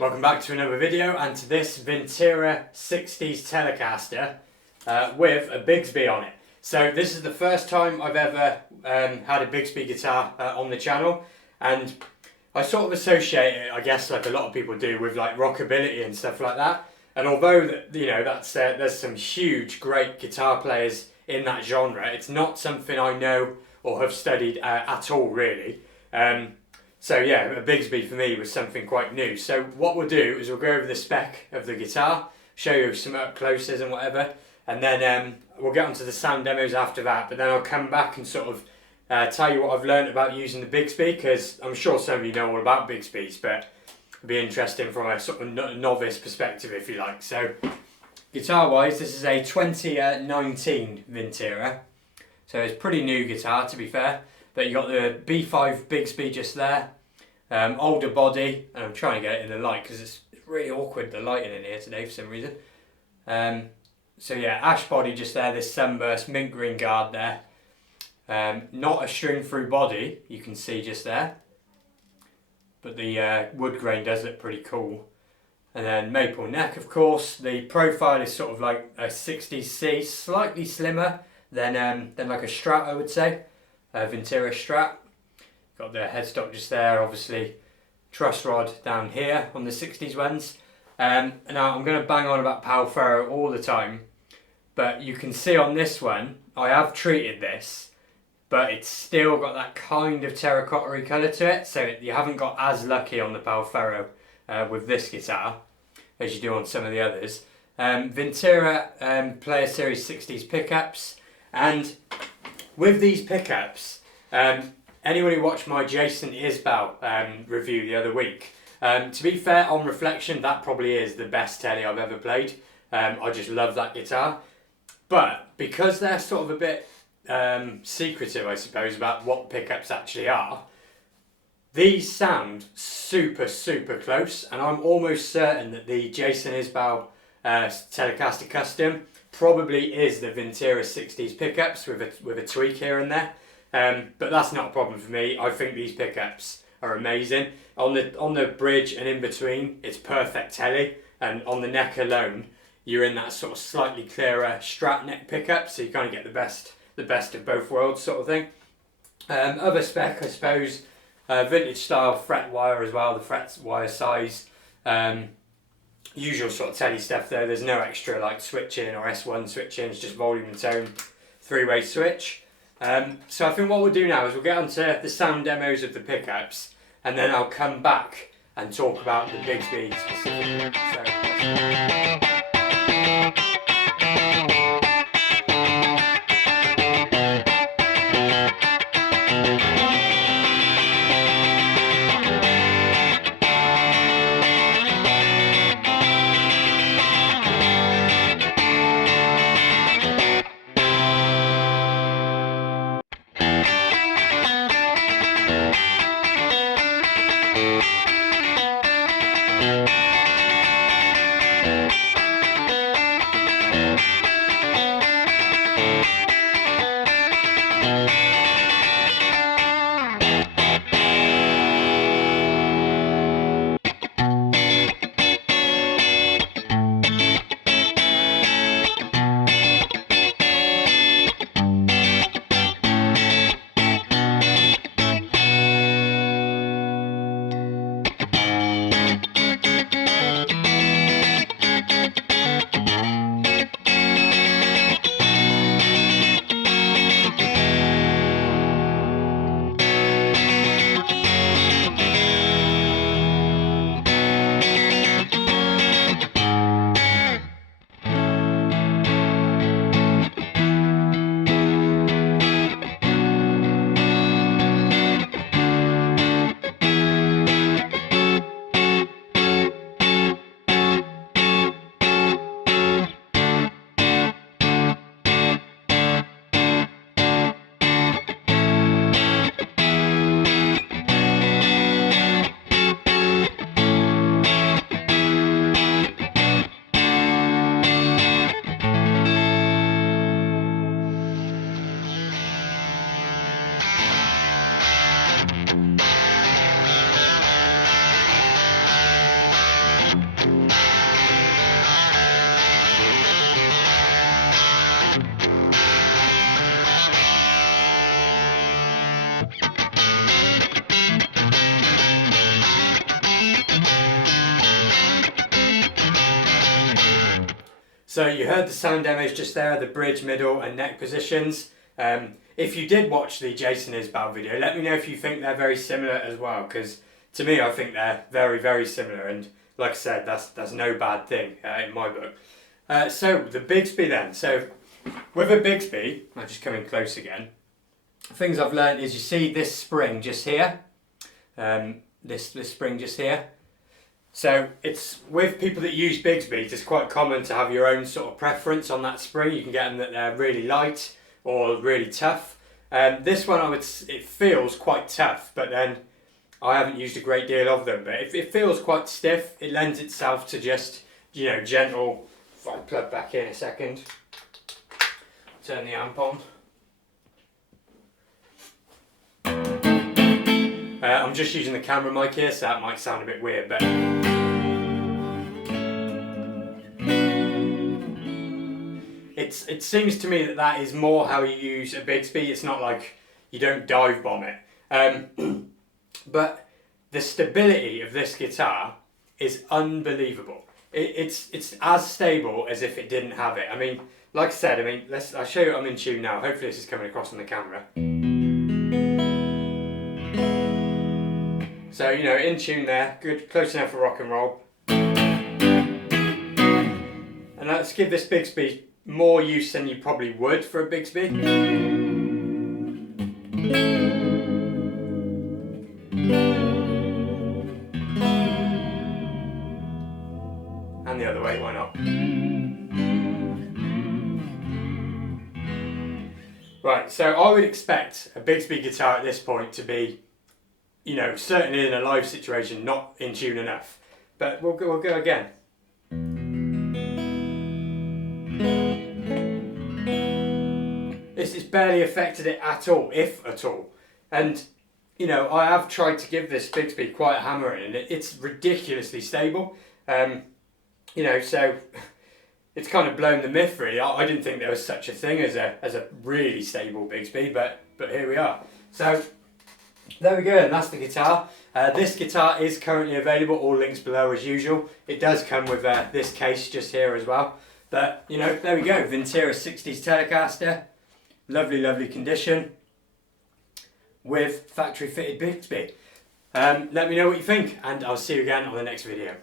Welcome back to another video, and to this Vintera 60s Telecaster with a Bigsby on it. So this is the first time I've ever had a Bigsby guitar on the channel, and I sort of associate it, I guess, like a lot of people do, with like rockabilly and stuff like that. And although that's there's some huge, great guitar players in that genre, it's not something I know or have studied at all, really. So yeah, a Bigsby for me was something quite new. So what we'll do is we'll go over the spec of the guitar, show you some up closes and whatever, and then we'll get onto the sound demos after that. But then I'll come back and sort of tell you what I've learned about using the Bigsby, because I'm sure some of you know all about Bigsbys, but it'll be interesting from a sort of novice perspective, if you like. So guitar wise, this is a 2019 Vintera, so it's a pretty new guitar, to be fair. But you got the B5 Bigsby just there, older body, and I'm trying to get it in the light because it's really awkward, the lighting in here today for some reason. So yeah, ash body just there, this sunburst mint green guard there. Not a string through body, you can see just there, but the wood grain does look pretty cool. And then maple neck, of course. The profile is sort of like a 60s C, slightly slimmer than like a Strat, I would say. Vintera Strat. Got the headstock just there, obviously truss rod down here on the 60s ones. Now I'm going to bang on about Pal Ferro all the time, but you can see on this one I have treated this, but it's still got that kind of terracotta-y colour to it, so you haven't got as lucky on the Pal Ferro with this guitar as you do on some of the others. Vintera Player Series 60s pickups, and with these pickups, anyone who watched my Jason Isbell review the other week, to be fair, on reflection, that probably is the best Tele I've ever played. I just love that guitar. But because they're sort of a bit secretive, I suppose, about what pickups actually are, these sound super, super close, and I'm almost certain that the Jason Isbell Telecaster Custom probably is the Vintera 60s pickups with a tweak here and there, but that's not a problem for me. I think these pickups are amazing. On the bridge and in between, it's perfect Tele, and on the neck alone, you're in that sort of slightly clearer Strat neck pickup, so you kind of get the best of both worlds, sort of thing. Other spec, I suppose, vintage style fret wire as well, the fret wire size. Usual sort of Tele stuff there. There's no extra like switching or S1 switching, it's just volume and tone, three-way switch. So I think what we'll do now is we'll get onto the sound demos of the pickups, and then I'll come back and talk about the Bigsby specifically. So, So you heard the sound demos just there, the bridge, middle and neck positions. If you did watch the Jason Isbell video, let me know if you think they're very similar as well, because to me I think they're very, very similar, and like I said, that's no bad thing in my book. So the Bigsby then. So with a Bigsby, I'll just come in close again. Things I've learned is you see this spring just here, this spring just here. So it's with people that use Bigsby, it's quite common to have your own sort of preference on that spring. You can get them that they're really light or really tough. This one it feels quite tough, but then I haven't used a great deal of them. But it feels quite stiff. It lends itself to just, you know, gentle. If I plug back in a second, turn the amp on. I'm just using the camera mic here, so that might sound a bit weird, but it seems to me that is more how you use a Bigsby. It's not like you don't dive bomb it. But the stability of this guitar is unbelievable. It's as stable as if it didn't have it. I mean, like I said, I'll show you I'm in tune now. Hopefully this is coming across on the camera. So, you know, in tune there, good, close enough for rock and roll. And let's give this Bigsby more use than you probably would for a Bigsby. And the other way, why not? Right, so I would expect a Bigsby guitar at this point to be, you know, certainly in a live situation, not in tune enough. But we'll go again. This has barely affected it at all, if at all. And, you know, I have tried to give this Bigsby quite a hammering, and it's ridiculously stable. You know, so it's kind of blown the myth, really. I didn't think there was such a thing as a really stable Bigsby, but here we are. So there we go, and that's the guitar. This guitar is currently available, all links below as usual. It does come with this case just here as well. But, you know, there we go, Vintera 60s Telecaster. Lovely, lovely condition with factory fitted Bigsby. Let me know what you think, and I'll see you again on the next video.